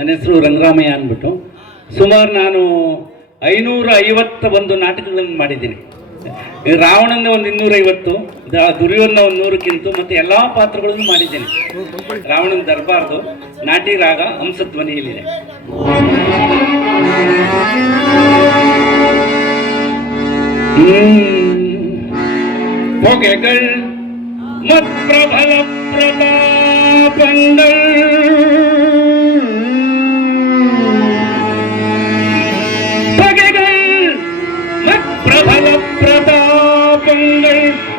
ನನ್ನ ಹೆಸರು ರಂಗರಾಮಯ್ಯ ಅಂದ್ಬಿಟ್ಟು. ಸುಮಾರು ನಾನು ಐನೂರ ಐವತ್ತ ಒಂದು ನಾಟಕಗಳನ್ನು ಮಾಡಿದ್ದೀನಿ. ರಾವಣನ ಒಂದು ಇನ್ನೂರೈವತ್ತು ದುರ್ಯೋಧನ ಒಂದು ನೂರಕ್ಕಿಂತ ಮತ್ತು ಎಲ್ಲ ಪಾತ್ರಗಳನ್ನು ಮಾಡಿದ್ದೀನಿ. ರಾವಣನ ದರ್ಬಾರ್ದು, ನಾಟಿ ರಾಗ, ಹಂಸಧ್ವನಿಯಲ್ಲಿದೆ. ಹೊಗೆಗಳ್ ಮತ್ಪ್ರಬಲ ಪ್ರತಾಪಂಗಳ್ ಹೊಗೆಗಳ್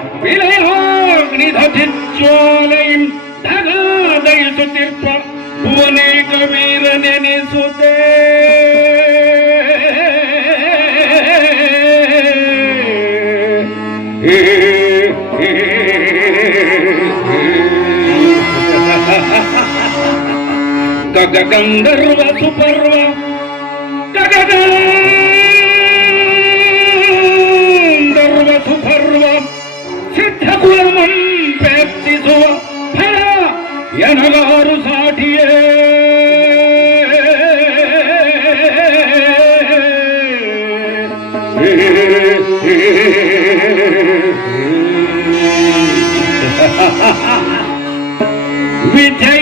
ಪ್ರತಾಪಂಗಳ್ ವಿಲಯಾಗ್ನಿಧಿಜ್ವಾಲಯಂ ಧಗಾದಯಿಸುತ್ತಿರ್ಪ ಭುವನೇಕ ವೀರ ನೆನೆಸುತ್ತೇ ಗಗಗಂಧರ್ವ ಸುಪರ್ವ ಸಿದ್ಧಕುಲಮಂ ಪ್ರೇಪ್ತಿಸುವ ಫಲ ಎನಗಾರು ಸಾಟಿಯೇ ವಿಜಯ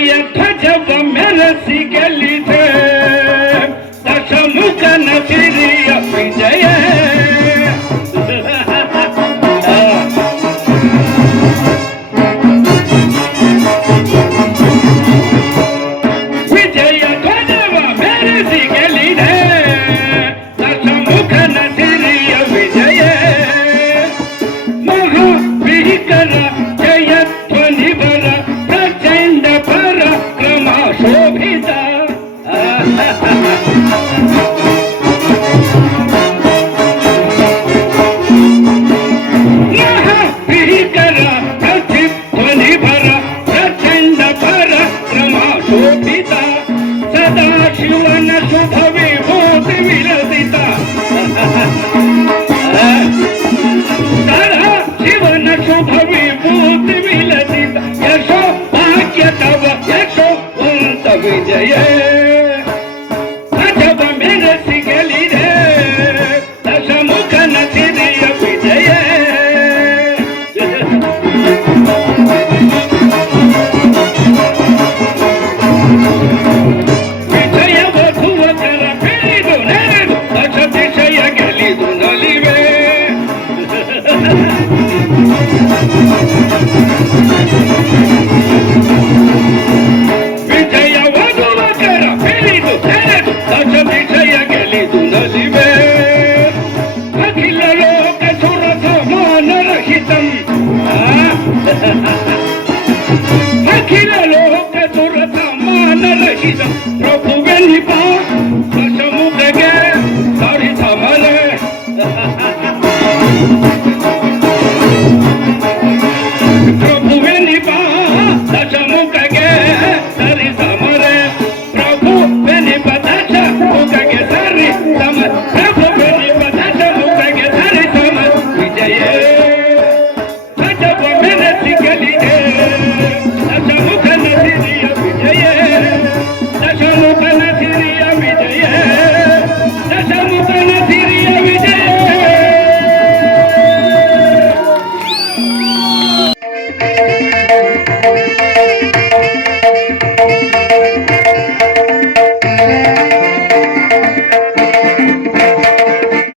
అఖిల లోక దురత మానరహిత ప్రభువెని పా